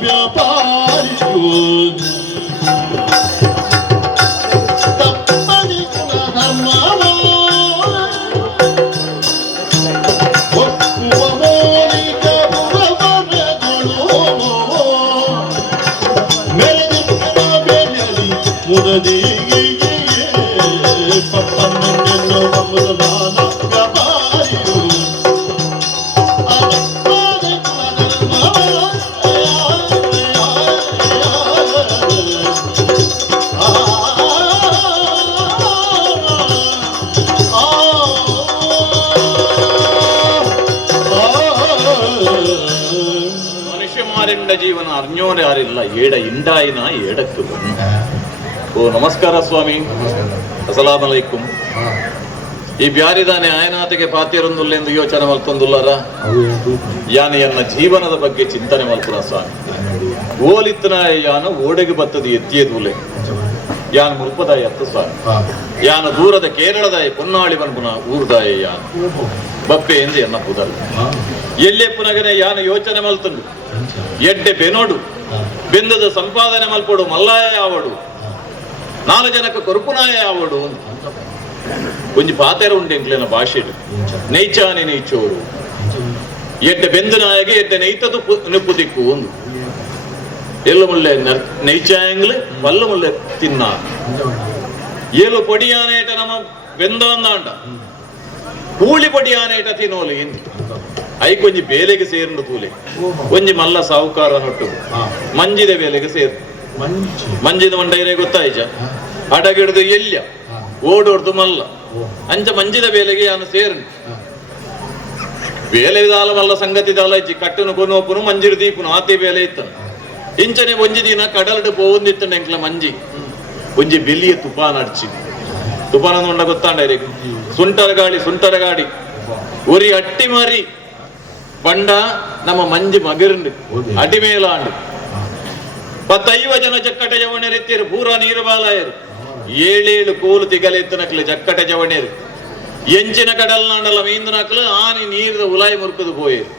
Meu pai todo ಮನುಷ್ಯಮಾರಿಂದ ಜೀವನ ಅರ್ನ್ಯೋನೆ ಯಾರಿಲ್ಲ. ಏಡ ಇಂಡಾಯಿನ ಏಡಕ್ಕೆ ಓ, ನಮಸ್ಕಾರ ಸ್ವಾಮಿ. ಅಲೈಕುಂ ಈ ಬ್ಯಾರಿದಾನೆ ಆಯನಾತಿಗೆ ಪಾತ್ಯರೊಂದುಲ್ಲೆಂದು ಯೋಚನೆ ಮಲ್ತೊಂದುಲ್ಲರ? ಯಾನೆ ಎನ್ನ ಜೀವನದ ಬಗ್ಗೆ ಚಿಂತನೆ ಮಲ್ಪುರ ಸ್ವಾಮಿ. ಓಲಿತ್ತನ ಯಾನ ಓಡೆಗೆ ಬತ್ತದ ಎತ್ತಿಯದೂಲೆ ಯಾನ ಮುಲ್ಪದಾಯ ಅತ್ತ ಸ್ವಾಮಿ. ಯಾನ ದೂರದ ಕೇರಳದಾಯ ಪೊನ್ನಾಳಿ ಬನ್ಪುನ ಊರ್ದಾಯ ಯಾನ. ಬಪ್ಪೆ ಎಂದು ಎನ್ನ ಪುದಲ್ ಎಲ್ಲೇ ಪುನಗನೆ ಯಾನ ಯೋಚನೆ ಮಲ್ತಂಡು. ಎಡ್ಡೆ ಬೆನೋಡು. ಬೆಂದದ ಸಂಪಾದನೆ ಮಲ್ಪಡು, ಮಲ್ಲಾಯ ಯಾವಡು ನಾಲ್ಕು ಜನಕ್ಕೆ ಕೊರುಪುನಾಯ ಯಾವಡು ಒಂಜಿ ಪಾತೆರ ಉಂಟು ಎಂಕ್ಲೆನ ಭಾಷೆ ನೈಚಾನೆ ನೈಚೋರು. ಎಡ್ಡೆ ಬೆಂದು ನಾಯಗೆ, ಎಡ್ಡೆ ನೈತದು ನಿಪ್ಪು ದಿಕ್ಕು ಒಂದು. ಎಲ್ಲ ಮುಳ್ಳೆ ನೈಚಾಯಂಗ್ಲೆ ವಲ್ಲ ಮುಳ್ಳೆ ತಿನ್ನ. ಏಳು ಪೊಡಿಯಾನೇಟ ನಮ್ಮ ಬೆಂದಾಂದಾಂಡ ಕೂಳಿ ಪೊಡಿಯಾನೇಟ ತಿನ್ನೋಲಿ ಎಂದು ಐಕೊಂಜಿ ಬೇಲೆಗೆ ಸೇರ್ನು ತೂಲೆ ಒಂಜಿ ಮಲ್ಲ ಸಾಹುಕಾರ ಹೊಟ್ಟು. ಮಂಜಿದ ಬೇಲೆಗೆ ಸೇರ್. ಮಂಜಿದ ಮಂಡೈರೆ ಗೊತ್ತಾಯ್ಚ ಅಡಗಿಡ್ದು ಎಲ್ಯ? ಓಡೋಡ್ದು ಮಲ್ಲ. ಅಂಚ ಮಂಜಿದ ಬೇಲೆಗೆ ಯಾನು ಸೇರು ಬೇಲೆ ದಾಲ ಮಲ್ಲ ಸಂಗತಿ ದಾಲ ಇಜ್ಜಿ. ಕಟ್ಟನು ಕೊನೋಪುನು ಮಂಜಿರು ದೀಪುನು ಆತಿ ಬೇಲೆ ಇತ್ತ ಇಂಚನೆ ಒಂಜಿ ದಿನ ಕಡಲ್ಡು ಪೋವಂದಿತ್ತ ಎಂಕ್ಲ ಮಂಜಿ. ಒಂಜಿ ಬೆಲಿಯ ತುಫಾನ್ ಅಡ್ಚಿ ತುಪಾನ ನೋಡ ಗೊತ್ತಾಂಡ ಸುಂಟರ ಗಾಳಿ ಸುಂಟರ ಗಾಡಿ ಉರಿ ಅಟ್ಟಿ ಮಾರಿ. ಪಂಡ ನಮ್ಮ ಮಂಜಿ ಮಗಿರ್ಂಡ್ ಅಡಿ ಮೇಲಾಂಡು. ಪತ್ತೈವ ಜನ ಜಕ್ಕಟ ಜವಣೆರೆತ್ತಿರು ಪೂರ ನೀರು ಬಾಲಾಯರು ಏಳೇಳು ಕೋಲು ತಿಗಲೆತ್ತನಕ್ಲು ಜಕ್ಕಟ ಜವಣೆರು. ಎಂಚಿನ ಕಡಲ್ನಾಂಡಲ ಮೀಂದುನಕ್ಲು ಆನಿ ನೀರದ ಉಲಾಯಿ ಮುರುಕದು ಪೋಯರು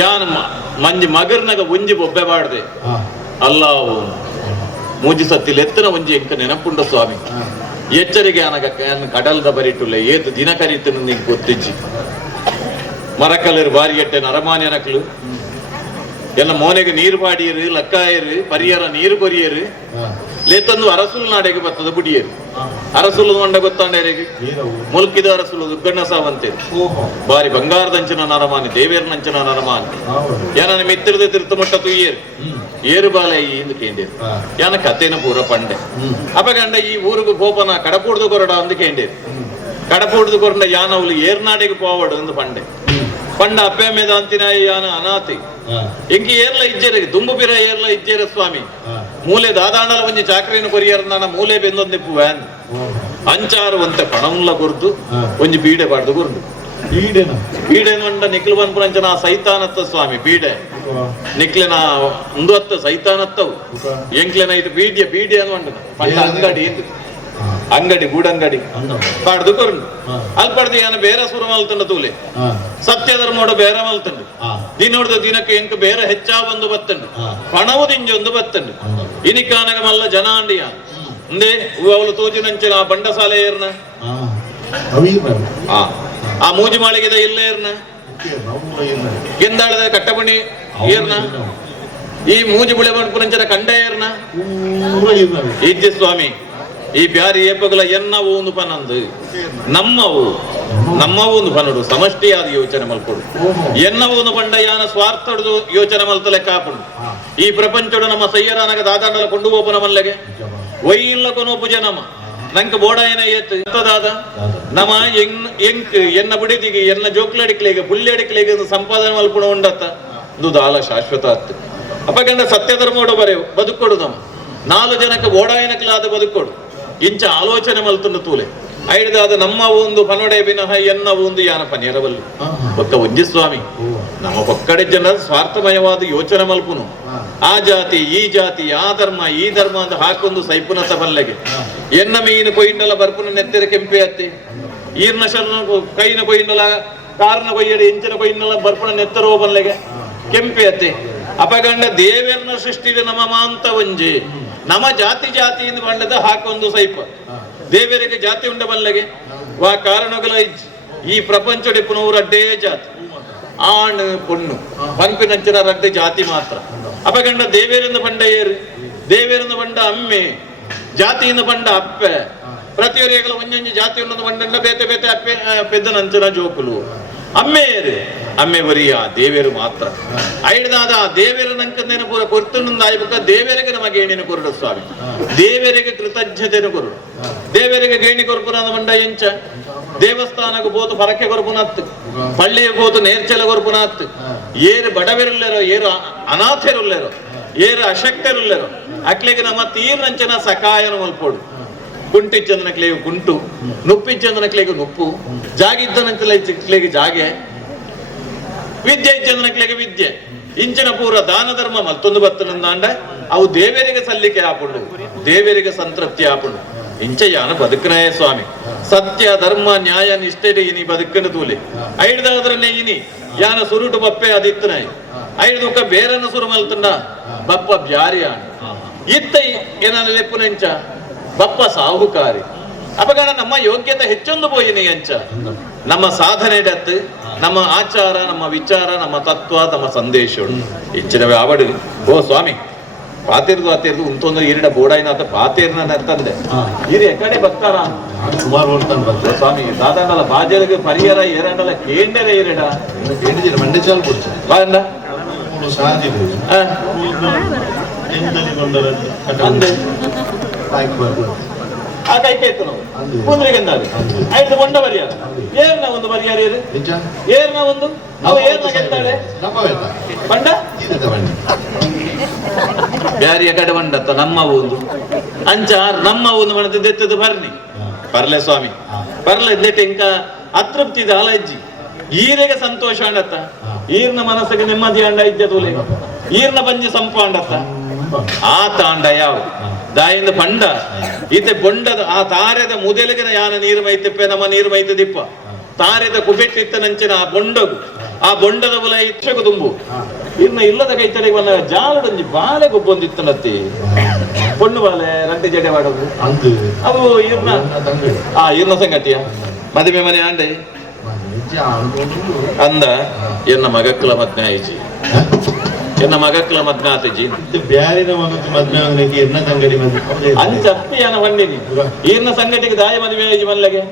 ಯಾನ ಮಂಜಿ ಮಗರ್ನಗ ಒಂಜಿ ಬೊಬ್ಬೆ ಬಾಡ್ದೆ. ಅಲ್ಲಾವು ಮೂಜಿ ಸತ್ತಿಲ್ ಎತ್ತನ ಒಂಜಿ ಎಂಕ ನೆನಪುಂಡ ಸ್ವಾಮಿ. ಎಚ್ಚರಿಕೆ ಅನಗ ಕಡಲ್ದ ಬರಿಟುಲೆ ಏತು ದಿನ ಕರೀತು ನಿಂಗೆ ಗೊತ್ತಿಜ್ಜಿ. ಮರಕಲರು ಬಾರಿ ಎಟ್ಟೆ ನರಮಾನ್ಯನಕ್ಲು ಎಲ್ಲ ಮೋನೆಗೆ ನೀರು ಪಾಡಿಯರು ಲಕ್ಕಾಯರು ಪರಿಯರ ನೀರು ಕೊರಿಯರು ಲೇತಂದು ಅರಸುಲ್ ನಾಡೆಗೆ ಬರ್ತದ ಬುಡಿಯರು ಅರಸುಲು ಮಂಡ ಗೊತ್ತಾಂಡೇರಿಗೆ ಮುಲ್ಕಿದ ಅರಸುಲು ದುಗ್ಗಣ್ಣ ಸಾವಂತೆ ಬಾರಿ ಬಂಗಾರದಂಚಿನ ನರಮಾನಿ ದೇವೇರ್ನಂಚಿನ ನರಮಾನಿ ಯಾನ ಮಿತ್ರದ ತಿರ್ತಮಟ್ಟ ತುಯ್ಯರು ಏರು ಬಾಲೆ ಈ ಇಂದು ಕೇಂದ್ರ ಯಾನ ಕಥೆನ ಪೂರ ಪಂಡೆ ಅಪಗಂಡ ಈ ಊರಿಗೆ ಪೋಪನ ಕಡಪೂಡ್ದು ಕೊರಡ ಅಂದು ಕೇಂದ್ರ ಕಡಪೂಡ್ದು ಕೊರಡ ಯಾನವುಲು ಏರ್ನಾಡಿಗೆ ಪೋವಡು ಅಂದು ಪಂಡೆ ಪಂಡ ಅಪ್ಪೆ ಮೇದ ಅಂತಿನ ಯಾನ ಅನಾಥಿ ಎಂಕಿ ಏರ್ಲ ಇಜ್ಜೇರ ದುಂಬು ಬಿರ ಏರ್ಲ ಇಜ್ಜೆರೆ ಸ್ವಾಮಿ. ಮೂಲೆ ದಾದಾಂಡಲ ಒಂಜಿ ಚಾಕ್ರಿನ ಕೊರಿಯರ್ನ ಮೂಲೆ ಬೆಂದೊಂದಿಪ್ಪು ವ್ಯಾನ್ ಅಂಚಾರು ಅಂತ ಪಣವುಲ್ಲ ಕೊರ್ದು ಒಂಜಿ ಬೀಡೆ ಪಾಡ್ದು ಕೊರ್ದು. ಬೀಡೇನ? ಬೀಡೆ ಅಂಡ ನಿಕ್ಲು ಬಂದ್ಪುರಂಚನ ಸೈತಾನತ್ತ ಸ್ವಾಮಿ ಬೀಡೆ. ನಿಕ್ಲೆನ ಒಂದು ಹತ್ತ ಸೈತಾನತ್ತವು. ಎಂಕ್ಲೆನ ಇದು ಬೀಡಿಯ ಬೀಡಿ ಅನ್ವಂಡ ಪಂಡ ಅಂಗಡಿ ಅಂಗಡಿ ಗೂಡಂಗಡಿ. ಪಾಡ್ದು ಕೊರ್ದು ಅಲ್ಲಿ ಪಡ್ದು ಏನ? ಬೇರೆ ಸುರ ಮಲ್ತಂಡ ತೂಲೆ. ಸತ್ಯ ಧರ್ಮೋಡ ಬೇರೆ ಮಲ್ತಂಡು. ದಿನೋಡ್ದ ದಿನಕ್ಕೆ ಎಂಕ ಬೇರೆ ಹೆಚ್ಚಾ ಬಂದು ಬತ್ತಂಡು. ಪಣವು ದಿಂಜೊಂದು ಬತ್ತಂಡು. ಇನಿಕಾನಗ ಮಲ್ಲ ಜನ ಅಂಡಿಯ ಅಂದೆ ಅವಳು ತೋಜಿನಂಚಿನ ಆ ಬಂಡಸಾಲೆ ಏರ್ನ? ಆ ಆ ಮೂಜಿ ಮಾಳಿಗೆದ ಇಲ್ಲ ಏರ್ನ? ಗೆಂದಾಳದ ಕಟ್ಟಬಣಿ ಏರ್ನ? ಈ ಮೂಜಿ ಬುಳೆ ಪುರಂಚನ ಕಂಡ ಏರ್ನ? ಇದ್ದೆ ಸ್ವಾಮಿ. ಈ ಬ್ಯಾರಿ ಏಪಗಳ ಎನ್ನವು ಒಂದು ಪನಂದು ನಮ್ಮವು ನಮ್ಮವು ಒಂದು ಪನಡು ಸಮಷ್ಟಿಯಾದ ಯೋಚನೆ ಮಲ್ಕೊಡು. ಎನ್ನವು ಒಂದು ಪಂಡ ಯಾನ ಸ್ವಾರ್ಥಡು ಯೋಚನೆ ಮಲ್ತಲೆ ಕಾಪುಡು ಈ ಪ್ರಪಂಚಡು ನಮ್ಮ ಸಯ್ಯರಾನಗ ದಾದಾಂಡಲ ಕೊಂಡು ಹೋಪನ ಮಲ್ಲೆಗೆ ಒಯ್ಯಿಲ್ಲ ಕೊನೋಪು ಜನಮ. ನಂಗೆ ಬೋಡಾಯನ ಏತ್? ದಾದ? ನಮ ಎಂಗ್ ಎಂಕ್ ಎನ್ನ ಬುಡಿದಿಗೆ, ಎನ್ನ ಪುಲ್ಲಡಿಕ್ಲಿಗೆ ಒಂದು ಸಂಪಾದನೆ ಮಲ್ಪುಣ ಉಂಡತ್ತ. ಇದು ದಾಲ ಶಾಶ್ವತ ಅತ್ತು ಅಪ್ಪಗಂಡ ಸತ್ಯ ಧರ್ಮ ಬರೆಯು. ಬದುಕೊಡು ನಮ್ಮ. ನಾಲ್ಕು ಜನಕ್ಕೆ ಬೋಡಾಯನಕ್ಲಾದ ಬದುಕೊಡು. ಇಂಚ ಆಲೋಚನೆ ಮಲ್ತುಂಡು ತೂಲೆ ಐಡ್ದಾದ ನಮ್ಮ ಒಂದು ಪನೊಡೆ ವಿನಃ ಎನ್ನ ಒಂದು ಯಾನ ಪನಿಯರವಲ್ಲು ಒಕ್ಕ ಒಂಜಿ ಸ್ವಾಮಿ ನಮ್ಮ ಪಕ್ಕಡೆ ಜನರ ಸ್ವಾರ್ಥಮಯವಾದ ಯೋಚನೆ ಮಲ್ಪುನು ಆ ಜಾತಿ ಈ ಜಾತಿ ಆ ಧರ್ಮ ಈ ಧರ್ಮ ಅಂತ ಹಾಕೊಂದು ಸೈಪುನತ ಬಲ್ಲೆಗೆ ಎನ್ನ ಮೀನು ಕೊಯ್ಯಿಂಡಲ ಬರ್ಪುನ ನೆತ್ತೆರೆ ಕೆಂಪೆ ಅತ್ತಿ ಈರ್ನ ಶರಣ ಕೈನ ಕೊಯ್ಯಿಂಡಲ ಕಾರ್ನ ಕೊಯ್ಯಡಿ ಎಂಚಿನ ಕೊಯ್ಯಿಂಡಲ ಬರ್ಪುನ ನೆತ್ತರೋ ಬಲ್ಲೆಗೆ ಕೆಂಪೆ ಅತ್ತಿ ಅಪಗಂಡ ದೇವೇರ್ನ ಸೃಷ್ಟಿಗೆ ನಮ ಮಾಂತ ಒಂಜಿ ನಮ ಜಾತಿ ಜಾತಿ ಜಾತಿಯಿಂದ ಬಂಡದ ಹಾಕೊಂದು ಸೈಪ. ದೇವರಿಗೆ ಜಾತಿ ಉಂಡ ಬಲ್ಲಗೆ ವಾ ಕಾರಣಗಳ ಈ ಪ್ರಪಂಚ ಪುನಃ ಅಡ್ಡೇ ಜಾತಿ. ಆಣ್ ಪೊಣ್ಣು. ಪಂಪಿನಂಚಿನ ರಡ್ಡೆ ಜಾತಿ ಮಾತ್ರ. ಅಪಗಂಡ ದೇವೇರಿಂದ ಬಂಡ ಏರು. ದೇವೇರಿಂದ ಬಂಡ ಅಮ್ಮೆ. ಜಾತಿಯಿಂದ ಬಂಡ ಅಪ್ಪೆ. ಪ್ರತಿಯೊರಿಗಳ ಒಂಜೊಂಜಿ ಜಾತಿ ಉನ್ನದ ಬಂಡ ಬೇತೆ ಬೇತೆ ಅಪ್ಪೆ ಪೆದ್ದ ಪೆದ್ದನಂಚಿನ ಜೋಕುಲು. ಅಮ್ಮೆ ಏರು ಅಮ್ಮೆ ಬರಿಯ ದೇವೇರು ಮಾತ್ರ ಐಡ್ದಾದ ಆ ದೇವೇರ ನಂಕಂದೇನ ಪೂರ ಕೊರ್ತುಂದ ಆಯ್ಬೇಕ ದೇವೇರಿಗೆ ನಮಗೆ ಏನೇನು ಕೊರಡು ಸ್ವಾಮಿ ದೇವರಿಗೆ ಕೃತಜ್ಞತೆನು ಕೊರಡು ದೇವರಿಗೆ ಗೇಣಿ ಕೊರ್ಪುನ ಮಂಡ ಎಂಚ ದೇವಸ್ಥಾನಕ್ಕೆ ಹೋತು ಪರಕೆ ಕೊರ್ಪುನತ್ ಪಳ್ಳಿಗೆ ಹೋತು ನೇರ್ಚಲ ಕೊರ್ಪುನತ್ ಏರು ಬಡವರುಳ್ಳೇರೋ ಏರು ಅ- ಅನಾಥರುಳ್ಳೇರೋ ಏರು ಅಶಕ್ತರುಳ್ಳೇರೋ ಅಕ್ಲೆಗೆ ನಮ್ಮ ತೀರ್ನಂಚನ ಸಕಾಯನ ಮಲ್ಪೋಡು ಕುಂಟಿಚ್ಚಂದನಕ್ಲೆಗೆ ಕುಂಟು ನುಪ್ಪಿಚ್ಚಂದನಕ್ಲೆಗೆ ನುಪ್ಪು ಜಾಗಿದ್ದನಕ್ಲೆಗೆ ಜಾಗೆ ವಿದ್ಯೆ ಇಚ್ಚಂದನಕ್ಲೆಗೆ ವಿದ್ಯೆ. ಇಂಚಿನ ಪೂರ ದಾನ ಧರ್ಮ ಮತ್ತೊಂದು ಬತ್ತನಂದಾಂಡ ಅವು ದೇವರಿಗೆ ಸಲ್ಲಿಕೆ ಆಪುಂಡು, ದೇವರಿಗೆ ಸಂತೃಪ್ತಿ ಆಪುಂಡು. ಇಂಚ ಯಾನ ಬದುಕನೇ ಸ್ವಾಮಿ? ಸತ್ಯ, ಧರ್ಮ, ನ್ಯಾಯ ನಿಷ್ಠೆಡೆ ಇನಿ ಬದುಕನ ತೂಲೆ. ಐಡ್ದಾದ್ರನ್ನೇ ಇನಿ, ಯಾನ ಸುರುಟು ಬಪ್ಪೆ ಅದಿತ್ತನಾಯ್ ಐದುಕ ಬೇರನ್ನು ಸುರು ಮಲ್ತಂಡ, ಬಪ್ಪ ಬ್ಯಾರಿ ಇತ್ತ ಏನಾನ ಲೆಪ್ಪುನೆಂಚ ಬಪ್ಪ ಸಾಹುಕಾರಿ. ಅಪಗಣ ನಮ್ಮ ಯೋಗ್ಯತೆ ಹೆಚ್ಚೊಂದು ಪೋಯಿನಿ ಅಂಚ ನಮ್ಮ ಸಾಧನೆ ಡತ್ ನಮ್ಮ ಆಚಾರ ನಮ್ಮ ವಿಚಾರ ನಮ್ಮ ತತ್ವ ನಮ್ಮ ಸಂದೇಶ ಹೆಚ್ಚಿನ ಆವಡಿ ಓ ಸ್ವಾಮಿ ಪಾತಿರ್ದು ಆತಿರ್ದು ಉಂತೊಂದು ಈರಿಡ ಬೋಡಾಯಿನ ಪಾತೇರ್ನ ತಂದೆ ಈರಿ ಎಕಡೆ ಕಡೆ ಬರ್ತಾರ ಸುಮಾರು ಬರ್ತಾರೆ ಸ್ವಾಮಿ ದಾದಾಂಡಲ ಬಾಜಲಿಗೆ ಪರಿಹಾರ ಏರಂಡಲ ಕೇಂದ್ರ ಏರಿಡ ಹೇಳಿದ್ದೀರಿ ಮಂಡ್ಯ ಚಾಲು ಕೊಡ್ತಾರೆ ಬಾಂಡ ಆ, ಕೈ ಕೇತನು ನಾವು ಐದು ಕೊಂಡ ಪರಿಹಾರ ಏರ್ನ ಒಂದು ಪರಿಹಾರ ಇದು ಏರ್ನ ಒಂದು ಅವು ಏರ್ನ ಗೆದ್ದಾಳೆ ಬಂಡ ಬ್ಯಾರಿಯ ಕಡೆ ಬಂಡತ್ತ ನಮ್ಮ ಒಂದು ಅಂಚ ನಮ್ಮ ಒಂದು ಮನದ ದೆತ್ತದ ಬರ್ನಿ ಬರ್ಲೆ ಸ್ವಾಮಿ ಬರ್ಲೆ ದೆಟ್ಟ ಇಂಕ ಅತೃಪ್ತಿ ಇದೆ ಇಜ್ಜಿ ಈರೆಗೆ ಸಂತೋಷ ಅಂಡತ್ತ ಈರ್ನ ಮನಸ್ಸಿಗೆ ನೆಮ್ಮದಿ ಅಂಡ ಇದ್ದ ತೂಲೆ ಈರ್ನ ಬಂಜಿ ಸಂಪ ಅಂಡತ್ತ ಆ ತಾಂಡ ಯಾವ? ದಾಯಿಂದ ಪಂಡ ಈತೆ ಬೊಂಡದ ಆ ತಾರೆದ ಮುದಲಿಗಿನ ಯಾನ ನೀರು ಮೈತೆಪ್ಪೆ ನಮ್ಮ ನೀರು ಮೈತೆ ದಿಪ್ಪ ತಾರೆದ ಕುಬೆಟ್ಟಿತ್ತ ನಂಚಿನ ಆ ಬೊಂಡಗು ಆ ಬೊಂಡದ ಬಲ ಇಚ್ಚಗು ತುಂಬು ಇನ್ನ ಇಲ್ಲದ ಕೈತಡೆಗೆ ಬಂದಾಗ ಜಾಲಡೊಂಜಿ ಬಾಲೆ ಗೊಬ್ಬೊಂದಿತ್ತನತ್ತಿ பொண்ணு ಬಾಲೆ ರಂಟಿ ಜಡೆ ಮಾಡೋದು ಅಂದು ಅವು ಇರ್ನ ತಂದೆ ಆ ಇರ್ನ ಸಂಗತಿಯ ಮದುವೆ ಮನೆ ಆಂಡೆ ನಿಜ ಅನ್ಕೊಂಡು ಎನ್ನ ಮಗಕ್ಕಲ ಮದ್ನೆ ಆತಜಿ. ಬ್ಯಾರಿನ ಮಗಕ್ಕೆ ಮದ್ವೆ ಅವನಿಗೆ ಎನ್ನ ತಂಗಡಿ ಬಂದು ಅಂಚಪ್ಪಿ ಅನ ಬಂಡಿನಿ ಈರ್ನ ಸಂಗಟಿಗೆ ದಾಯ ಮದುವೆ ಆಯ್ಜಿ ಮಲ್ಲಗೆ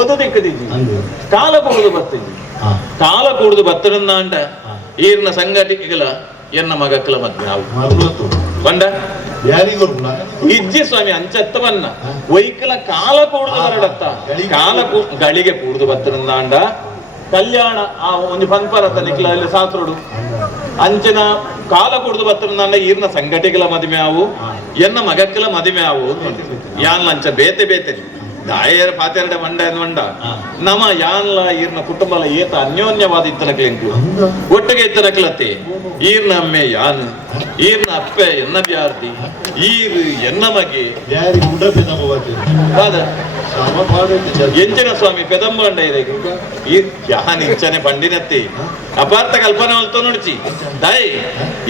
ಒದು ದಿಕ್ಕದಿಜ್ಜಿ. ಅಂದು ಕಾಲ ಕೂಡುದು ಬತ್ತಿಜಿ. ಕಾಲ ಕೂಡುದು ಬತ್ತನಂದ ಈರ್ನ ಸಂಗಟಿಗಳ ಎನ್ನ ಮಗಕ್ಕಲ ಮದ್ವೆ ಆವು. ಬಂಡ ಇಜ್ಜಿ ಸ್ವಾಮಿ ಅಂಚತ್ತವನ್ನ. ವೈಕಲ ಕಾಲ ಕೂಡುದು ಬರಡತ್ತ. ಕಾಲ ಗಳಿಗೆ ಕೂಡುದು ಬತ್ತನಂದಾಂಡ ಕಲ್ಯಾಣ ಆ ಒಂದು ಪಂಪರತ್ತ ನಿಕ್ಲ ಅಲ್ಲಿ ಸಾತ್ರುಡು. ಅಂಚಿನ ಕಾಲ ಕುಡಿದು ಬತ್ತನಂದಾಂಡ ಈರ್ನ ಸಂಘಟಿಗಳ ಮದುವೆ ಆವು ಎನ್ನ ಮಗಕ್ಕಲ ಮದುವೆ ಆವು ಯಾನ್ಲ ಅಂಚ ಬೇತೆ ಬೇತೆ. ದಾಯರ ಪಾತೆರಡೆ ಮಂಡ ಎನ್ನ ಮಂಡ. ನಮ ಯಾನ್ಲ ಈರ್ನ ಕುಟುಂಬಲ ಏತ ಅನ್ಯೋನ್ಯವಾದ ಇತ್ತನಕ್ಲೆಂಕು ಅಂದ ಒಟ್ಟಿಗೆ ಇತ್ತನಕ್ಲತ್ತೆ ಈರ್ನ ಅಮ್ಮೆ ಯಾನ್ ಈರ್ನ ಅಪ್ಪೆ ಎನ್ನ ಬ್ಯಾರ್ದಿ ಈರ್ ಎನ್ನ ಮಗೆ ಜಲ್ದಿ ಎಂಚಿನ ಸ್ವಾಮಿ ಪೆದಂಬಂಡ ಇದೆ ಈ ಯಾನ್ ಇಂಚನೆ ಬಂಡಿನತ್ತಿ. ಅಪಾರ್ಥ ಕಲ್ಪನೆ ಮಲ್ತ ನೋಡ್ಚಿ. ತಾಯಿ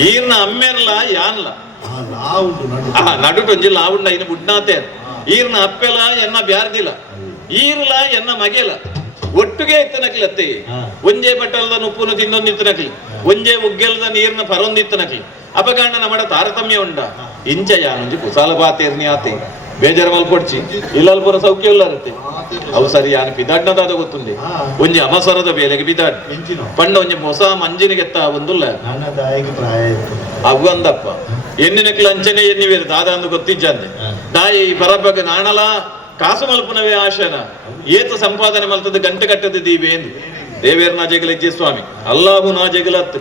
ಈರ್ನ ಅಮ್ಮೆರ್ಲ ಯಾನ್ಲ? ಆ ಲಾವುಂಟು ನಡು ಆ ನಡುಟೊಂಜಿ ಲಾವುಂಡ ಇನ್ನು ಬುಡ್ನಾತೆ ಈರ್ನ ಅಪ್ಪೆಲ ಎನ್ನ ಬ್ಯಾರ್ದಿಲ್ಲ. ಈರ್ಲ ಎನ್ನ ಮಗೆಲ ಒಟ್ಟಿಗೆ ಇತ್ತನಕ್ಲತ್ತಿ ಹಾ. ಒಂಜೇ ಬಟ್ಟಲ್ದ ನುಪ್ಪುನು ತಿನ್ನೊಂದಿತ್ತನಕ್ಲಿ ಒಂಜೇ ಉಗ್ಗೆಲ್ದ ನೀರ್ನ ಪರೊಂದಿತ್ತನಕ್ಲಿ ಅಪಗಾಂಡ ನಮ್ಮಡ ತಾರತಮ್ಯ ಉಂಡ. ಇಂಚ ಯಾನೊಂಜಿ ಕುಸಾಲ ಬಾತೇರ್ನಿ ಆತೆ. ಬೇಜಾರ ಮಲ್ಪೊಡ್ಚಿ ಇಲ್ಲಲ್ಲಿ ಪುರ ಸೌಖ್ಯ ಇಲ್ಲರುತ್ತೆ ಅವು ಸರಿ ಯಾನ ಪಿದಾಡ್ನದಾದ ಗೊತ್ತುಂದೆ. ಒಂಜಿ ಅವಸರದ ಬೇಲೆಗೆ ಬಿದಾಡ್ ಎಂಚಿನೋ. ಪಂಡ ಒಂಜಿ ಹೊಸ ಮಂಜಿನಿಗೆತ್ತ ಒಂದುಲ್ಲ. ನನ್ನ ದಾಯಿಗೆ ಲಂಚನೆ ಅಂಚನೆ ಎನ್ನಿವೇರು ದಾದ ಅಂದು ಗೊತ್ತಿಜ್ಜಂದೆ. ದಾಯಿ ಪರಬಗ ನಾಣಲ ಕಾಸು ಮಲ್ಪನವೇ ಆಶನ. ಏತ ಸಂಪಾದನೆ ಮಲ್ತದ ಗಂಟೆ ಕಟ್ಟದ ದೀವೇನು ದೇವೇರ್ ನಾ ಜಗಲಿಜ್ಜೆ ಸ್ವಾಮಿ. ಅಲ್ಲಾಹು ನಾ ಜಗಲತ್ತು.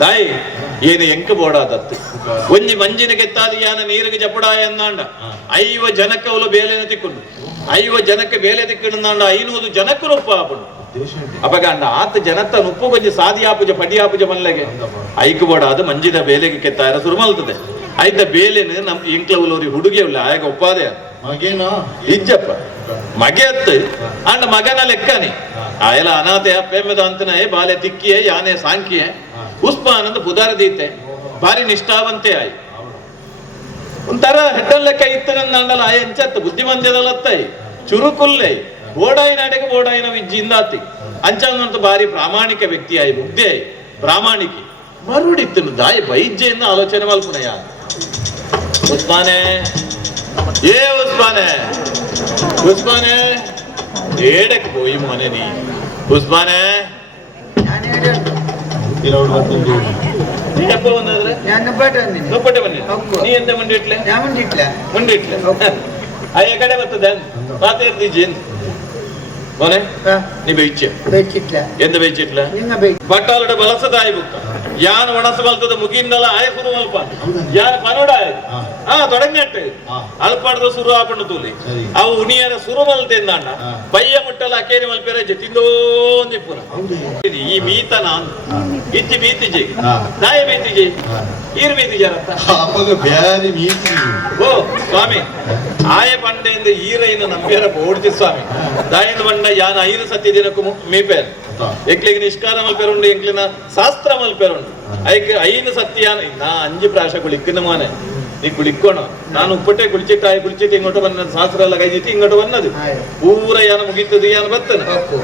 ದಾಯಿ ಏನು ಎಂಕ ಬೋಡಾದತ್ತು. ಒಂಜಿ ಮಂಜಿನ ಗೆತ್ತಾದಿ ಯಾನ ನೀರಿಗೆ ಜಪಡಾಯ ಎಂದಾಂಡ ಐವ ಜನಕ್ಕೆ ಅವಳು ಬೇಲೆನ ತಿಕ್ಕೊಂಡು. ಐವ ಜನಕ್ಕೆ ಬೇಲೆ ತಿಕ್ಕಿಡುಂದಾಂಡ ಐನೂರು ಜನಕ್ಕೆ ರೂಪ ಆಪುಂಡು ದೇಶ ಉಂಟು. ಅಪಗಾಂಡ ಆತ ಜನತ್ತ ನುಪ್ಪು ಕೊಂಚ ಸಾದಿಯಾಪುಜ ಪಡಿಯಾಪುಜ ಮಲ್ಲಗೆ ಐಕುಬೋಡ ಅದು ಮಂಜಿದ ಬೇಲೆಗೆ ಕೆತ್ತಾರ ಸುರುಮಲ್ತದೆ ಐದ ಬೇಲೆನ ನಮ್ ಇಂಕ್ಲವುಲವ್ರಿ ಹುಡುಗಿ ಉಲ್ಲ ಆಗ ಒಪ್ಪಾದೆ ಮಗೇನಾ? ಇಜ್ಜಪ್ಪ. ಮಗೆ ಅತ್ತ. ಅಂಡ ಮಗನ ಲೆಕ್ಕನೆ. ಆಯಲ ಅನಾಥೆ ಪೇಮೆದ ಅಂತನೇ ಬಾಲೆ ತಿಕ್ಕಿಯೇ ಯಾನೆ ಸಾಂಕಿಯೇ ಪುಷ್ಪ ಉಸ್ಮಾನ್ ಅಂತ ಬುಧಾರದೀತೆ ಭಾರಿ ನಿಷ್ಠಾವಂತೆ ಆಯ್. ಒಂಥರ ಹೆಡ್ಡಲ್ಲಕ್ಕ ಅಂಡಲ್ಲ ಆಯ ಎಂಚತ್ತು. ಬುದ್ಧಿಮಂದ್ಯದಲ್ಲತ್ತೈ. ಚುರುಕುಲ್ಲೈ. ಬೋಡಾಯಿನಾಟಕ್ಕೆ ಬೋಡಾಯಿನವಿಂಚಿ ಹಿಂದಾತಿ ಅಂಚಾಂಗಂತ ಭಾರಿ ಪ್ರಾಮಾಣಿಕ ವ್ಯಕ್ತಿ ಆಯಿ ಮುಗ್ಧೆ ಆಯಿ ಪ್ರಾಮಾಣಿಕಿ ಮರುಡಿತ್ತನು ದಾಯಿ ಬೈಜ್ಯೆಯಿಂದ ಆಲೋಚನೆ ಮಲ್ಪುನಯ್ಯ ಉಸ್ಮಾನೆ ఏ ఉస్మానే ఉస్మానే ఏడకి పోయి మనని ఉస్మానే ಮುಂಡಿಟ್ಲೆ ಮುಂಡಿಟ್ಲೆ ಅಯ್ಯ ಕಡೆ ಬರ್ತದೆ ಪಾತೇರ್ದಿ ಜೇನು മോനെ നീ വെയിച്ച് വെയിച്ചിട്ടില്ല എന്ത് വെയിച്ചിട്ടില്ല ഭക്താളുടെ വളസതായി ഭക്ത ഞാൻ മനസ്സ് വളർത്തത് മുഖീന്ദല ആയ കുറുവൽപ്പ ഞാൻ പനോടായ ആ തുടങ്ങട്ട് അൽപ്പാടത സുറു ആപ്പിണ്ടത്തൂലേ ആ ഉണിയന സുറുമൽ തിന്നാണ്ട പയ്യ മുട്ടല അക്കേരി മൽപ്പേരെ ജെറ്റിന്തോന്നി പുറ ഈ മീത്തനാ ഇച്ചി മീത്തിജെ നായ മീത്തിജെ ಜಟಿಂದೋ ಪುರ ಹೌದೇ ಈ ಮೀತ ನಾನು ಹಾ. ಇಜ್ಜಿ ಬೀತಿಜಿ ಹಾ. ನಾಯ ಬೀತಿಜಿ ಹಾ. ಈರ್ ಬೀತಿಜಾರತ್ತ ಅಪ್ಪಗ ಬ್ಯಾರಿ ಮೀತಿ ಓ ಸ್ವಾಮಿ ಆಯ ಪಂಡೆಯಿಂದ ಈರೈನ ನಂಬ್ಯಾರ ಓಡ್ತಿ ಸ್ವಾಮಿ ದಾಯನ ಬಂಡ ಯಾನ ಐದು ಸತ್ಯ ದಿನಕ್ಕೂ ಮೀಪೇರ್ ಹಾ. ಎಕ್ಲಿಗೆ ನಿಷ್ಕಾರ ಮಲ್ಪೆರುಂಡು ಎಂಕ್ಲಿನ ಶಾಸ್ತ್ರ ಮಲ್ಪೆರುಂಡು ಐಕ್ ಐನು ಸತ್ಯ ನಾ ಅಂಜು ಪ್ರಾಶ ಕುಳಿಕ್ಕಿನ ಮಾನೆ ನೀ ಕುಳಿಕ್ಕೋಣ ನಾನು ಉಪ್ಪಟ್ಟೆ ಕುಳಿಚಿಟ್ಟು ಆಯ್ ಕುಳಿಚಿಟ್ಟು ಇಂಗೋಟ ಬಂದ ಶಾಸ್ತ್ರ ಎಲ್ಲ ಕೈಜಿಟ್ಟು ಇಂಗೋಟ ಬಂದದು ಆಯ್ತು. ಪೂರ ಯಾನ ಮುಗಿತದು ಯಾನ ಬತ್ತನ ಹೌದು.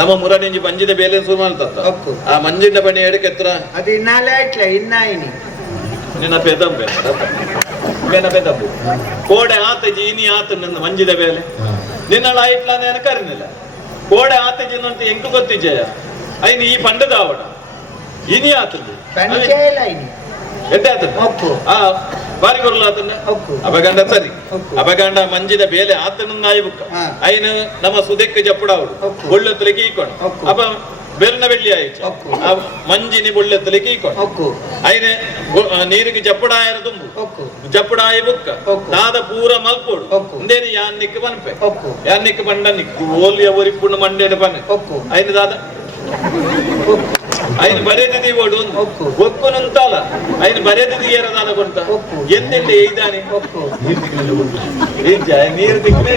ನಮ್ಮ ಮುರಣಿಂಜಿ ಪಂಜಿದ ಬೇಲೆ ಶುರು ಮಾಡ್ತತ್ತ. ಆ ಮಂಜಿನ ಬಣಿ ಎಡಕ್ಕೆ ಎತ್ತರ. ಅದು ಇನ್ನಾಲೆ ಆಯ್ತಲ್ಲ ಇನ್ನಾಯಿನಿ ನಿನ್ನ ಪೆದಂಬೆ. ಮೇನ ಪೆದಂಬು. ಕೋಡೆ ಆತ ಜೀನಿ ಆತ ನನ್ನ ಮಂಜಿದ ಬೇಲೆ. ನಿನ್ನಳ ಆಯ್ಟ್ಲ ನೆನ ಕರಿನಿಲ್ಲ. ಕೋಡೆ ಆತಜಿ ಅಂತ ಎಂಕು ಗೊತ್ತಿಜಯ ಅಯ್ಯ ಈ ಪಂಡದ ಆವಡ ಇನಿ ಆತದ್ದು ಎಂತ ಆತದ್ದು ಆ ಬಾರಿ ಬರಲ್ಲ ಅದನ್ನ ಅಪಗಂಡ ಸರಿ. ಅಬಗಂಡ ಅಪಗಂಡ ಮಂಜಿದ ಬೇಲೆ ಆತನ ನಾಯಿ ಬುಕ್ಕ ಐನು ನಮ್ಮ ಸುದೆಕ್ಕ ಜಪ್ಪುಡ ಅವರು. ಬೊಳ್ಳತ್ತಲಿಗೆ ಈಕೊಂಡು. ಅಪ ಬೆಲ್ನ ಬೆಳ್ಳಿ ಆಯ್ತು. ಮಂಜಿನಿ ಬೊಳ್ಳತ್ತಲಿಗೆ ಈಕೊಂಡು ಐನೆ ನೀರಿಗೆ ಜಪ್ಪಡಾಯರ ತುಂಬು. ಒಕ್ಕು ಜಪ್ಪಡಾಯಿ ಬುಕ್ಕ. ದಾದ ನಾದ ಪೂರ ಮಲ್ಪೋಡು. ಒಕ್ಕು. ಯಾನ್ನಿಕ್ಕ ಯಾನ್ ನಿಕ್ ಬನ್ಪೆ ಯಾನ್ನಿಕ್ಕ ಯಾನ್ ನಿಕ್ ಬಂಡ ನಿಕ್ ಓಲಿ ಅವರಿ ಪುಣ್ಣ ಮಂಡೇನ ಬನ್ನೆ ಒಕ್ಕು ದಾದ ಒಕ್ಕು ಐನು ಬರೆದಿದಿ ಓಡು ಒಂದು. ಒಕ್ಕು. ಒಕ್ಕು ನಂತಲ್ಲ ಐನು ಬರೆದಿದಿ ಏರ ದಾದ ಕೊಂತ ಒಕ್ಕು. ಎಂದೆಂಡೆ ಏಯ್ದಾನೆ ಒಕ್ಕು ನೀರು ತಿನ್ನಲು ಬಂದು ನಿಜ ನೀರು ದಿಕ್ಕನೇ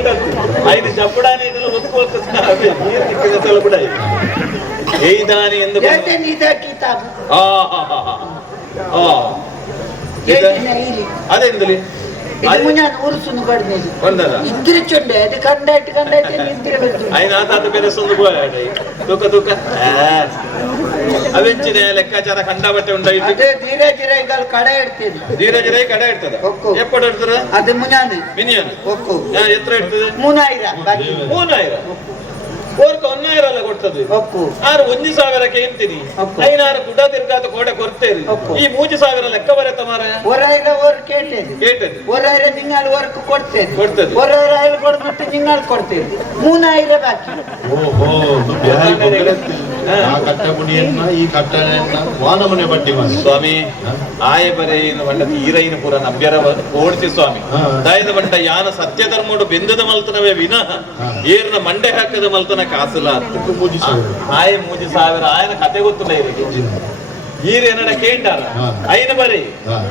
ಐದು ಚಪ್ಪಡಾನಿ ಇದೆಲ್ಲ ಒಕ್ಕು ಒಕ್ಕು ಅವೇ ನೀರು ದಿಕ್ಕಿನ ಸಲ ಬಿಡ ಏಯ್ದಾನೆ ಎಂದು ಬಂದ- ಹೇಳ್ತೆ ನೀದ ಕಿತಾಬ್ ಆ ಹಾ ಹಾ ಹಾ ಆ ಇದು- ಹೇಳ್ತಿನ ಇಲ್ಲಿ ಅದೆಂದಲಿ ಇದು ಮುಂಜಾನೆ ಉರುಸುನು ಕಡ್ಮೇದು ಒಂದದ ಇದ್ರಿಚುಂಡೆ ಅದು ಕಂಡಾಯ್ತು ಕಂಡಾಯ್ತು ನಿಂತಿರ ಬರ್ತು ఆయన ఆతాత పేరు సొందు పోయాడు తుక తుక ಅವೆಂಚಿನ ಲೆಕ್ಕಾಚಾರ ಕಂಡಬಟ್ಟೆ ಉಂಟಾಯ್ತು ಅದೇ ಧೀರೆ ಧೀರೆ ಈಗ ಕಡೆ ಇಡ್ತಿಲ್ಲ ಧೀರಜ ರೈ ಕಡೆ ಇರ್ತದ ಒಕ್ಕು. ಎಪ್ಪಡು ಇರ್ತದ ಅದು ಮುಂಜಾನೆ ಮಿನಿಯನ್ ಒಕ್ಕು ಎತ್ತರ ಇರ್ತದೆ ಮೂನಾಯಿರ ಬಾಕಿ ಮೂನಾಯಿರ ಓರ್ಕ ಒನ್ನಾಯಿರ ಅಲ್ಲ ಕೊಡ್ತದೆ ಒಕ್ಕು ಆರು ಒಂದು ಸಾವಿರಕ್ಕೆ ಎಂತೀನಿ ಒಕ್ಕು. ಐನಾರು ಗುಡ್ಡ ತಿರ್ಗಾದ ಕೋಡೆ ಕೊರ್ತೇರಿ ಒಕ್ಕು. ಈ ಮೂಜಿ ಸಾವಿರ ಲೆಕ್ಕ ಬರತ್ತ ಮಾರ ಒರಾಯಿರ ಓರ್ ಕೇಟೇದು ಕೇಟದು ಒರಾಯಿರ ನಿಂಗಾಲ್ ವರ್ಕ್ ಕೊಡ್ತೇನೆ ಕೊಡ್ತದೆ. ಒರಾಯಿರ ಕೊಡ್ಬಿಟ್ಟು ನಿಂಗಾಲ್ ಕೊಡ್ತೇವೆ ಮೂನಾಯಿರ ಬಾಕಿ ಓಹೋ ಬ್ಯಾರಿ ಬೊಗಳೆತ್ತಿಲ್ಲ. ಆ ಕಟ್ಟ ಪುಡಿಯನ್ನ ಈ ಕಟ್ಟಳೆಯನ್ನ ವಾನಮನೆ ಬಟ್ಟಿ ಮಾಡಿ ಸ್ವಾಮಿ ಆಯ ಬರೆಯಿನ ಬಂಡ ಈರೈನ ಪುರ ನಂಬ್ಯರ ಓಡಿಸಿ ಸ್ವಾಮಿ. ದಾಯದ ಬಂಡ ಯಾನ ಸತ್ಯ ಧರ್ಮೋಡು ಬೆಂದದ ಮಲ್ತನವೇ ವಿನಃ. ಏರ್ನ ಮಂಡೆ ಹಾಕದ ಮಲ್ತನ ಕಾಸಲ್ಲ. ಆಯ ಮೂಜಿ ಸಾವಿರ ಆಯನ ಕತೆ ಗೊತ್ತಿಲ್ಲ ಇವರಿಗೆ. ಈರೇನಡ ಕೇಂಡಾರ. ಐನ ಬರಿ.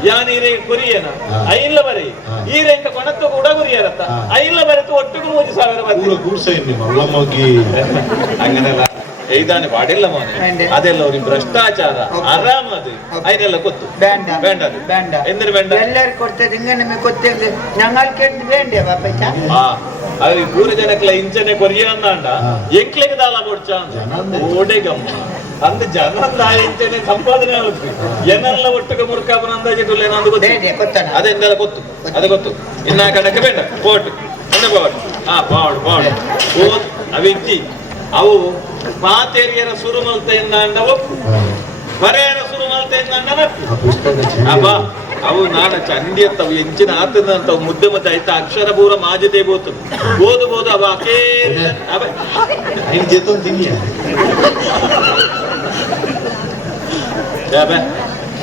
ಯಾನ ಈರೆ ಕುರಿಯನ. ಐಲ್ಲ ಬರಿ. ಈರೆಂಕ ಕೊಣತ್ತು ಕೂಡ ಕುರಿಯರತ್ತ. ಐಲ್ಲ ಬರೆತು ಒಟ್ಟಿಗೆ ಮೂಜಿ ಸಾವಿರ ಬರ್ತೀವಿ ಕೂರ್ಸ ನಿಮ್ಮ ಒಳ್ಳಮಗ್ಗಿ അങ്ങനെയല്ല എഴുതാന് പാടില്ല മോനെ വേണ്ട. അതെല്ലാം ഒരു ഭ്രഷ്ടാചാര ഓക്കേ. അറാമത് അതിനെല്ലാം കൊത്തു ಬೇಡ വേണ്ട അത്. ಬೇಡ എന്തിനു വേണ്ട ಎಲ್ಲರೂ ಕೊಡ್ತೇವೆ ಹಿಂಗ ನಿಮಗೆ ಗೊತ್ತಿಲ್ಲ ഞങ്ങൾക്ക് എന്ത് വേണ്ടേ ಬಾಪಯ್ಯ ആ അത് പൂര ಜನಕ್ಲ ಇಂಚನೆ ಕೊರಿಯಂದಾಂಡ ಹಾ. ಎಂಕ್ಲೆಗೆ ದಾಲ ಕೊಡ್ಚ ಜನಂದೆ. ಓಡೆಗಮ್ಮ ಅಂದ್ ಜನಂದ ಇಂಚನೆ ಸಂಪಾದನೆ ಆಗುತ್ತೆ ಎನ್ನೆಲ್ಲ ಒಟ್ಟಿಗೆ ಮುರುಕಾಪನ ಅಂದಾಜಿಟ್ಟುಲ್ಲ ಏನಂದು ಗೊತ್ತು ಬೇಡ ಗೊತ್ತಾನ ಅದೆಂದೆಲ್ಲ ಗೊತ್ತು ಅದು ಗೊತ್ತು ಇನ್ನ ಕಣಕ್ಕೆ ಬೇಡ ಪೋಟ್ ಇನ್ನ ಪೋಟ್ ಹಾ ಪಾಡ್ ಪಾಡ್ ಓದ್ ಅವಿಜ್ಜಿ ಅವು ಪಾತೇರಿಯರ ಸುರುಮಲ್ತೆಯಿಂದ ಅಂಡ ಒಪ್ಪು ಬರೆಯರ ಸುರುಮಲ್ತೆಯಿಂದ ಅಂಡ ನಪ್ಪು ಆ ಪುಸ್ತಕ ಅಬ್ಬ ಅವು ನಾಡ ಚಂಡಿ ಅಂತ ಅವು ಎಂಚಿನ ಆತದಂತವು ಮುದ್ದೆ ಮುದ್ದೆ ಆಯ್ತ ಅಕ್ಷರ ಪೂರ ಮಾಜದೆ ಬೋತು. ಓದು ಬೋದು ಅವ ಅಕೇ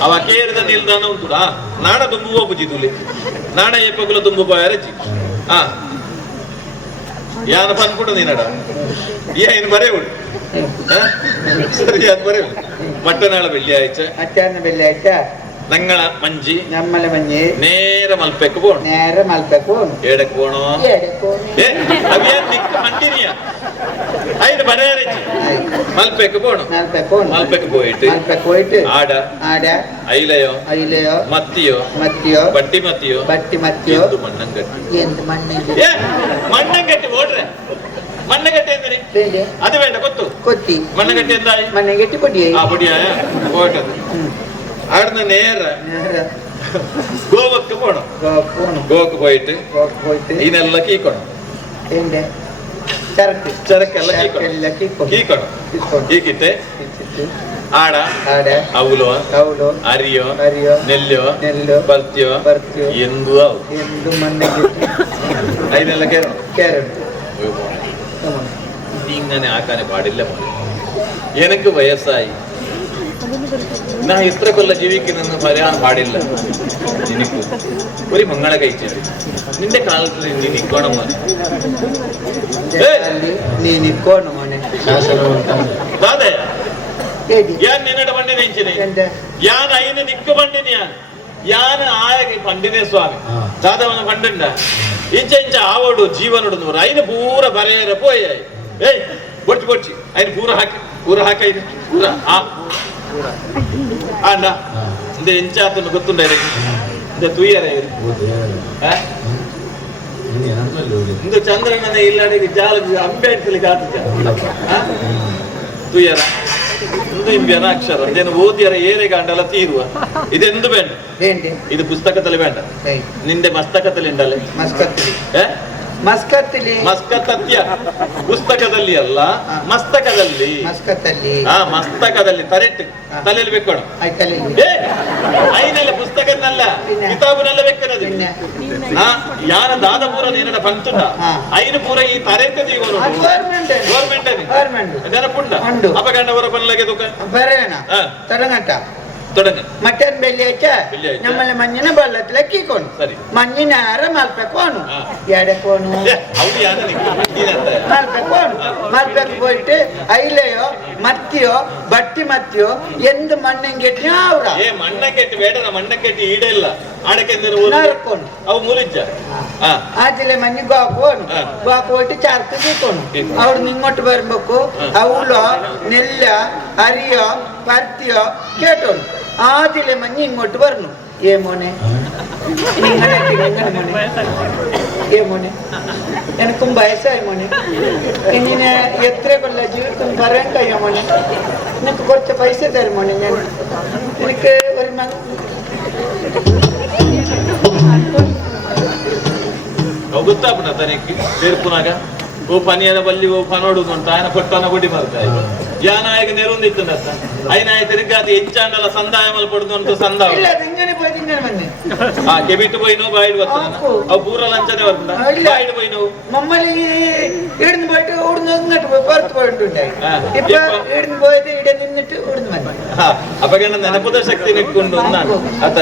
ಅವ ಕೇರಿದ ನಿಲ್ದಾಣ ಉಂಟುದ ನಾಡ ತುಂಬುವ ಬುಜಿದುಲಿ ನಾಡ ಎಪ್ಪಗುಲ ತುಂಬು ರಚಿ ಹಾ ಯಾನ ಪನ್ಪುಡು ನೀನಡ. ഈ അതിന് പറയുള്ളൂ ശരിയാന്ന് പറയൂ മറ്റന്നാളെ വെള്ളിയാഴ്ച. മറ്റാന്ന് വെള്ളിയാഴ്ച. ഞങ്ങളെ മഞ്ചി. നമ്മളെ മഞ്ഞി നേരെ മൽപ്പേക്ക് പോണം. നേരെ മൽപ്പേക്ക് പോണം. ഏടക്ക് പോണോ? മണ്ടിനിയാ അതിന് പരാരിച്ച് മൽപ്പേക്ക് പോണം. മൽപ്പേക്ക് പോണം. മൽപ്പേക്ക് പോയിട്ട് മൽപ്പേക്ക് പോയിട്ട് ആട. ആട. അയിലയോ? അയിലയോ? മത്തിയോ? മത്തിയോ? ബട്ടി മത്തിയോ? ബട്ടി മത്തിയോ? എന്ത് മണ്ണം കെട്ടി. എന്ത് മണ്ണം കെട്ടി മണ്ണം കെട്ടി ഓടേ ಮಣ್ಣಗಟ್ಟೆ ಅಂದ್ರೆ ಅದು ಬೇಡ ಗೊತ್ತು ಕೊತ್ತಿ ಮಣ್ಣಗಟ್ಟೆ ಎಂದಾಯಿ ಮಣ್ಣಗಟ್ಟಿ ಪೊಡಿಯಾಯ ಆ ಪೊಡಿಯಾಯ ಹೋಟದು അവിടുന്ന് നേരെ ഗോവക്ക് പോണം. ഗോവക്ക് പോയിട്ട് ഇതിനെല്ലാം കീക്കണം ചരക്കെല്ലാം കീക്കണം കീക്കിട്ട് ആട അവലോ അവലോ അരിയോ അരിയോ നെല്ലോ നെല്ലോ പർത്തിയോ പർത്തിയോ. എന്തുവാവും? എന്തും അതിനെല്ലാം കയറണം. കയറണം. നീ ഇങ്ങനെ ആക്കാൻ പാടില്ല എനിക്ക് വയസ്സായി. ഞാൻ ഇത്ര കൊല്ലം ജീവിക്കുന്നെന്ന് പറയാൻ പാടില്ല. എനിക്ക് ഒരു മങ്ങളെ കഴിച്ചിട്ട് നിന്റെ കാലത്തിൽ നീ നിൽക്കണം മോനെ. നീ നിൽക്കണം മോനെ. ഞാൻ നിന്നോട് വണ്ടി നയിച്ചിനെ ഞാൻ അതിന് നിൽക്കുവണ്ടി ഞാൻ. ಯಾನ ಆಯೆಗ್ ಪಂಡಿನೇ ಸ್ವಾಮಿ. ದಾದವನ ಪಂಡ ಇಂಚೆ ಇಂಚ ಇಂಚ ಜೀವನ ಉಡುಂದು ಪೂರ ಬರೆಯರ ಪೋಯೆ ಏಯ್ ಬೊಚ್ಚಿ ಬೊಚ್ಚಿ. ಐನ್ ಪೂರ ಹಾಕಿ ಪೂರ ಹಾಕ ಐನ್. ಪೂರ ಆ. ಆಂಡ ಇಂದೆ ಇಂಚ ಆತುಂಡು ಗೊತ್ತುಂಡೆರೆ ಇಂದೆ ತೂಯೆರೆ ಹಾ ಉಂದು ಚಂದ್ರ ಮನೆ ಇಲ್ಲಾಡೆಗ್ ಜಾಲ ಅಪ್ಪೆ ಇತ್ತೆಲಿ ಇಂಬಿಯನ ಅಕ್ಷರ. ಇದೇನು ಓದಿಯರ ಏರೆಗಾಂಡಲ ತೀರುವ. ಇದೆಂದು ಬೇಡ. ಇದು ಪುಸ್ತಕದಲ್ಲಿ ಬೇಡ. ನಿಂದೆ ಮಸ್ತಕದಲ್ಲಿ ಉಂಡಲ್ಲ ಮಸ್ತಕದಲ್ಲಿ. ಮಸ್ಕತ್ತಲ್ಲಿ. ಮಸ್ಕತ್ತತ್ಯ ಪುಸ್ತಕದಲ್ಲಿ ಅಲ್ಲ ಮಸ್ತಕದಲ್ಲಿ. ಮಸ್ಕತ್ತಲ್ಲಿ. ಹಾ ಮಸ್ತಕದಲ್ಲಿ. ತರೆಟ್ ತಲೆಯಲ್ಲಿ ಬೇಕೋಣ. ಐನಲ್ಲ ಪುಸ್ತಕನಲ್ಲ ಕಿತಾಬನಲ್ಲ ಬೇಕನದು ಯಾರ ದಾದ ಪೂರ ನೀರಡ ಪಂಕ್ತುಂಡ ಐನು ಪೂರ ಈ ತರೇತದ ಇವನು ಗೌರ್ಮೆಂಟ್ ಗೌರ್ಮೆಂಟ್ ಜನಪುಂಡ ಅಪಗಂಡ ಊರ ಪಲ್ಲಗೆ ದುಕ ಬರೇಣ ತೊಡಗಂಟ ತೊಡಗ. ಮತ್ತೆ? ಬೆಳ್ಳಿಯಾಚ ನಮ್ಮಲ್ಲಿ ಮಂಜಿನ ಬಲ್ಲತ್ತಿ ಲೆಕ್ಕಿಕೊಂಡು ಮಂಜಿನ ಆರ ಮಲ್ಪಕ್ಕ ಅವನು ಎರಡ ಕೋನು ಮಲ್ಪಕ್ಕ ಅವನು ಮಲ್ಪಕ್ಕ ಹೋಯ್ಟು ಐಲೆಯೋ ಮತ್ತಿಯೋ ಬಟ್ಟಿ ಮತ್ತಿಯೋ ಎಂದು ಮಣ್ಣಂಗ್ ಗೆಟ್ಟಿನ ಅವ್ರ. ಮಣ್ಣ ಗೆಟ್ಟಿ ಬೇಡ ನಮ್ಮ ಮಣ್ಣ ಗೆಟ್ಟಿ ಈಡೇ ಇಲ್ಲ. ಆಚಲೆ ಮನಿ ಬಾಕೋನು ಬಾಕೋಟಿ ಚಾರ್ತು ಬರ್ಬೇಕು. ಅವಳು ನೆಲ್ಲ ಅರಿಯೋ ಪರ್ತಿಯೋ ಕೇಟೋನು ആദ്യത്തെ മഞ്ഞ് ഇങ്ങോട്ട് പറഞ്ഞു ഏ മോനെ? ഏ മോനെ? എനിക്കും വയസ്സായി മോനെ. ഇങ്ങനെ എത്ര കൊല്ല ജീവിതം പറയാൻ കഴിയാം മോനെ? എനിക്ക് കുറച്ച് പൈസ തരും മോനെ ഞാൻ. എനിക്ക് ഒരു മ ಗೊತ್ತಾಗ್ಬಿಟ್ಟ ತನಿಖೆ ಸೇರ್ಪುನಾಗ ಓ ಪನಿಯದ ഓ ಓ ಪನೋಡುದು ಅಂತ ಆಯನ ಕೊಟ್ಟನ ಕೊಡಿ ಜ್ಞಾನಾಯಕ ನೆರವುಂದಿತ್ತು ಅಂತ. ಅಯ್ಯನಾಯ ತಿರುಗ ಸಂದಾಯ ಮಲ್ಲಿ ಪಡೆದು ಅಂತ ಸಂದ ಆ ಕೆಬಿಟ್ಟು ಬೈ ನೋವು ಬಾಯಿಡ್ ಬರ್ತದ ಆ ಪೂರ ಲಂಚನೆ ಬರ್ತದ ಅಪಗಂಡ ನೆನಪದ ಶಕ್ತಿ ನಿಂತ್ಕೊಂಡು ಅತ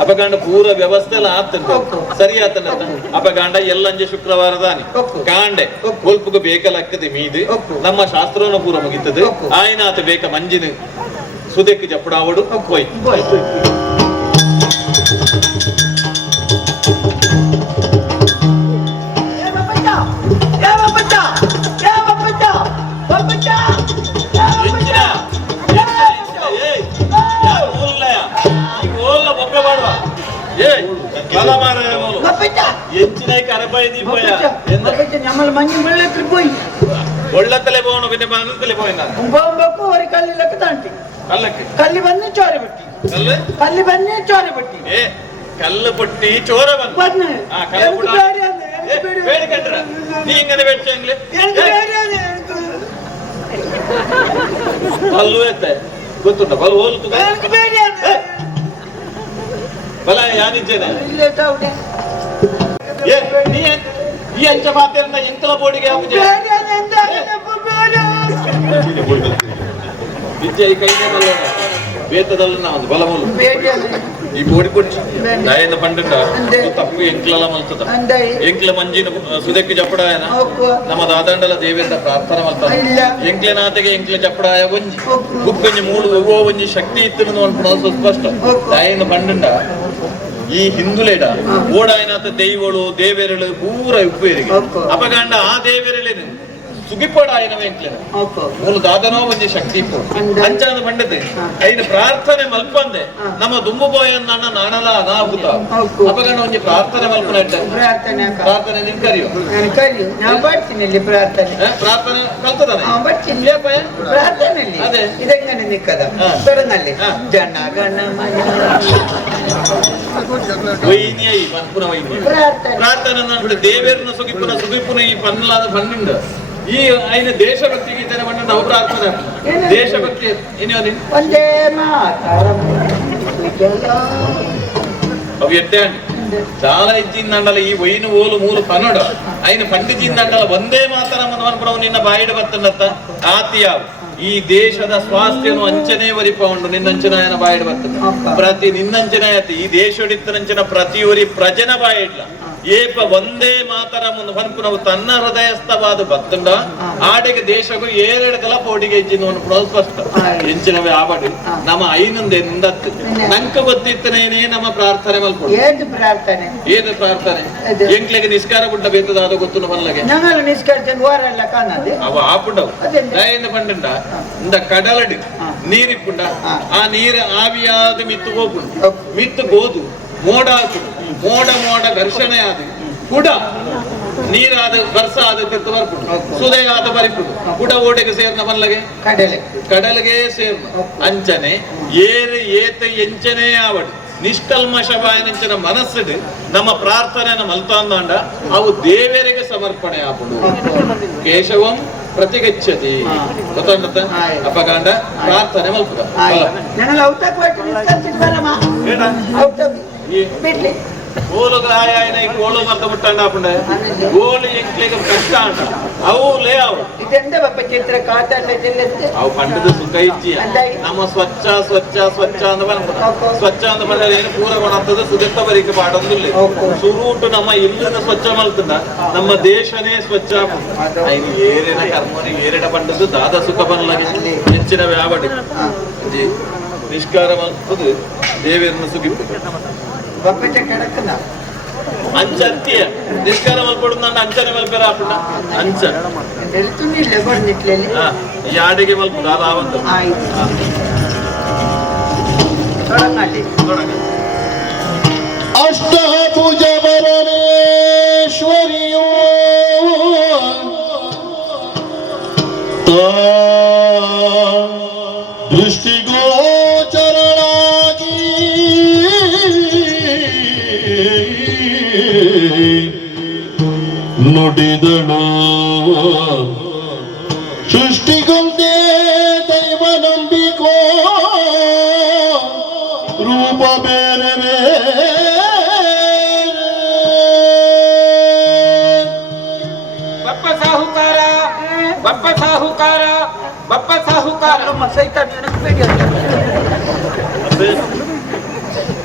ಅಪಗಂಡ ಪೂರ ವ್ಯವಸ್ಥೆ ಎಲ್ಲ ಆಗ್ತಿರ್ತದೆ ಸರಿ ಆತಲ್ಲ ಅಪಗಂಡ ಎಲ್ಲಂಜೆ ಶುಕ್ರವಾರ ತಾನೆ ಕಾಂಡೆ. ಕೊಲ್ಪುಗೆ ಬೇಕಲಾಗ್ತದೆ ಮೀದಿ. ನಮ್ಮ ಶಾಸ್ತ್ರವನ್ನು ಪೂರ ಮುಗಿತದೆ. ಒಪ್ಪು. ಆಯ್ನ ಆತ ಬೇಕ ಮಂಜಿನ ಸುದೆಕ್ ಜಪ್ಪಡಾವಡು ಹೋಯ್ പോയി ಎಂಚಿನ ಏಯ್ ಯಾರು ಊರ್ಲಯ ಓಲ್ಲ വെള്ളത്തിലെ പോകണം പിന്നെ മരണത്തിലെ പോയില്ല പോകുമ്പോ ഒരു കല്ലിലൊക്കെ താണ്ടി കല്ലക്ക് കല്ല് വന്ന് ചോര പെട്ടി കല്ല് കല്ല് വന്ന് ചോര പെട്ടി ഏ കല്ല് പൊട്ടി ചോര വന്നു വന്ന് ആ, കല്ല് എനിക്ക് പൊട്ടാ- പേടിയാന്ന്, എനിക്ക് ഏ, പേടി- പേടിക്കണ്ട നീ ഇങ്ങനെ പേടിച്ചെങ്കില് എനിക്ക് പേടിയാന്ന്, എനിക്ക് പല്ലു എത്തെ ಗೊತ್ತುಂಟ ಬಲ ಹೋಲ್ತು എനിക്ക് പേടിയാന്ന്. ಬಲ ಯಾನಿದ್ದೇನೆ ഇല്ല കേട്ടോ അവിടെ. ಏ ನೀ ಏನ್- ಈ ಅಂಚಮಾತೆಯನ್ನ ಇಂಕಲ ಬೋರ್ಡಿಗೆ ವಿಜಯ್? ಕೈನಲ್ಲ ವೇತದಲ್ಲ ಒಂದು ಬಲಮೂಲ. ಈ ಬೋಡಿ ಕೊಡಿ. ದಯನ ಪಂಡಿತ ತಪ್ಪು ಎಂಕ್ಲಲ ಮಲ್ತದ. ಎಂಕ್ಲ ಮಂಜಿನ ಸುದಕ್ಕೆ ಜಪ್ಪಡಾಯನ. ನಮ್ಮ ದಾದಂಡಲ ದೇವೇಂದ್ರ ಪ್ರಾರ್ಥನೆ ಮಲ್ತಾನ ಎಂಕ್ಲನಾಥಗೆ ಎಂಕ್ಲ ಜಪ್ಪಡಾಯ ಒಂಜಿ. ಗುಪ್ಪಂಜಿ ಮೂಳು ಒವ್ವೋ ಒಂಜಿ ಶಕ್ತಿ ಇತ್ತು ಅನ್ನೋ ಒಂದು ಸುಸ್ಪಷ್ಟ ದಯನ ಪಂಡಿತ ಹಾ. ಐನ ಪ್ರಾರ್ಥನೆ ಮಲ್ಪಂದೆ ಹಾ. ಪೂರ അപ്പൊ കണ്ട ആ ಹೌದು. ಅಪಗಂಡ ಒಂಜಿ ಪ್ರಾರ್ಥನೆ ಮಲ್ಪನ ಇಟ್ಟ ಪ್ರಾರ್ಥನೆ ಅಕ್ಕ. ಪ್ರಾರ್ಥನೆ ನಿನ್ ಕರಿಯೋ. ನಾನು ಕಲಿಯು ನಾ ಬರ್ತೀನಿ ಇಲ್ಲಿ ಪ್ರಾರ್ಥನೆ. ಏ, ಪ್ರಾರ್ಥನೆ ಕಲ್ತದಾನೆ? ಆ, ಬರ್ತೀನಿ. ಇಲ್ಲಪ್ಪ ಪ್ರಾರ್ಥನೆಯಲ್ಲಿ. ಅದೇ. ಇದೆಂಗನೆ ನಿಕ್ಕದ? ಹಾ. ತೊಡನಲ್ಲಿ ಹಾ. ಜನ ಗಣ ಮನ. ವೈನಿಯ ಈ ಪನ್ಪುನ ವೈನಿ. ಪ್ರಾರ್ಥನೆ. ಪ್ರಾರ್ಥನೆ ಅಂದ್ರೆ ದೇವೇರನ ఈ ఆయన దేశభక్తి గీతం అంటే నవప్రార్థన దేశభక్తి. అవి ఎట్టే చాలా ఇచ్చిందండల ఈ ఒయిన ఓలు మూలు పన్నుడు. ఆయన పండించిందండల వందే మాతరం అనుకున్నావు నిన్న బాయిడ బతుండత్త ఆతియావు. ಈ ದೇಶದ ಸ್ವಾಸ್ಥ್ಯನು ಅಂಚನೆ ವರಿಪ ಉಂಡು ನಿನ್ನಂಚಿನ ಆಯನ ಬಾಯಿಡ್ ప్రతి నిన్నంచిన ఈ ಆಯ್ತು ಈ ప్రతి ఊరి ಪ್ರಜನ ಬಾಯಿಡ್ಲ ಏಪ ಒಂದೇ ಮಾತರ ಮುಂದೆ ಬಂದು ನಾವು ತನ್ನ ಹೃದಯಸ್ಥವಾದ ಬತ್ತಂಡ ಆಡಿಗೆ ದೇಶಕ್ಕೆ ಏರೆಡು ಕಲ ಪೋಡಿಗೆ ಇಜ್ಜಿನ ಒಂದು ಪ್ರೋಸ್ಪಷ್ಟ ಹೆಂಚಿನ ವ್ಯಾಪಾರಿ ನಮ್ಮ ಐನಂದ ಎಂದತ್ತ ನಂಕ ಗೊತ್ತಿತ್ತನೇನೆ ನಮ್ಮ ಪ್ರಾರ್ಥನೆ ಮಲ್ಕೊಂಡು. ಪ್ರಾರ್ಥನೆ? ಏನು ಪ್ರಾರ್ಥನೆ? ಎಂಕ್ಲಿಗೆ ನಿಷ್ಕಾರ ಬಿಟ್ಟ ಬೇಕದ ಅದು ಗೊತ್ತು ಬಂದಲಗೆ ಅವ ಆಪುಂಡ ದಯಿಂದ ಬಂಡಂಡ ಇಂದ ಕಡಲಡಿ. ನೀರಿಪ್ಪುಂಡ. ಆ ನೀರ ಆವಿಯಾದ ಮಿತ್ತು ಹೋಗು ಮಿತ್ತು ಗೋದು. ಮೋಡ ಹಾಕುಂಡು. ಮೋಡ ಮೋಡ ಘರ್ಷಣೆ ಆದ ಗುಡ ನೀರಾದ ವರ್ಷ ಆದಕ್ಕೆ ಬರ್ಪುಡು ಸುದಯ ಆದ ಬರಿಪುಡು. ಗುಡ ಓಡೆಗೆ ಸೇರ್ನ ಮಲ್ಲಗೆ? ಕಡಲೆ. ಕಡಲಿಗೆ ಸೇರ್ನ. ಅಂಚನೆ ಏರಿ ಏತ ಎಂಚನೆ ಆವಡು. ನಿಷ್ಕಲ್ಮಶವಾಯನಂಚಿನ ಮನಸ್ಸಿಡು ನಮ್ಮ ಪ್ರಾರ್ಥನೆ ಮಲ್ತಾಂದಾಂಡ ಅವು ದೇವರಿಗೆ ಸಮರ್ಪಣೆ ಆಗುದು ಕೇಶವಂ ಪ್ರತಿಗಚ್ಚತಿ. ಗೊತ್ತಾಗತ್ತ ಅಪಕಾಂಡ ಪ್ರಾರ್ಥನೆ ಮಲ್ಪುದ. గోలుగాయ ಸ್ವಚ್ಛ ಸ್ವಚ್ಛ ನಮ್ಮ ಇಲ್ಲದ ಸ್ವಚ್ಛ ಮಲ್ತದ ನಮ್ಮ ದೇಶನೇ ಸ್ವಚ್ಛ. ಏರೇನ ಕರ್ಮನಿ ಏರೇನ ಪಂಡದ್ದು ದಾದ ಸುಖ ಪನ್ಲಾಗಿ ಹೆಚ್ಚಿನ ವ್ಯಾಬಡಿ ನಿಷ್ಕಾರ ಮಲ್ತದು ದೇವೇರನ್ನು బొబ్బెట్ట కిడక్కున్నా అంచంతి నిష్కారం మల్పడుందండి అంచనే మలిపారు అప్పుడు అంచ వెళ్తుంది లేబడి ఇట్లెళ్ళి ఈ ఆడికి మలుపు రావద్దు చూడండి అష్టభుజ వరణేశ్వరియో దృష్టి ನುಡಿದಳು ಸೃಷ್ಟಿಗೊಂದೇ ದೈವ ನಂಬಿಕೋ ರೂಪ ಬೇರೆ ಬಪ್ಪ ಸಾಹುಕಾರ ಬಪ್ಪ ಸಾಹುಕಾರ ಬಪ್ಪ ಸಾಹುಕಾರ. ನಮ್ಮ ಸೈತಾನ್ ನನಗೆ ಬೇಡಿ ಅಂತ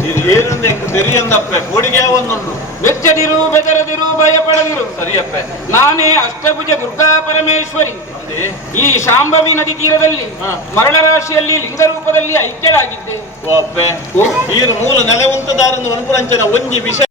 ಇದು ಏನಂದ ತೆರಿಯಂದಪ್ಪೆ ಕೊಡಿಗೆ ಒಂದುಂಟು ಬೆಚ್ಚದಿರು ಬೆದರದಿರು ಭಯಪಡದಿರು. ಸರಿಯಪ್ಪ ನಾನೇ ಅಷ್ಟಭುಜ ದುರ್ಗಾ ಪರಮೇಶ್ವರಿ. ಈ ಶಾಂಭವಿ ನದಿ ತೀರದಲ್ಲಿ. ಮರಳ ರಾಶಿಯಲ್ಲಿ ಲಿಂಗ ರೂಪದಲ್ಲಿ ಐಕ್ಯಳಾಗಿದ್ದೆ ಮೂಲ ನೆಲೆ ಉಂಟದಾರನ್ನು ಅನುಪುರಂಚನ ಒಂಜಿ ವಿಷ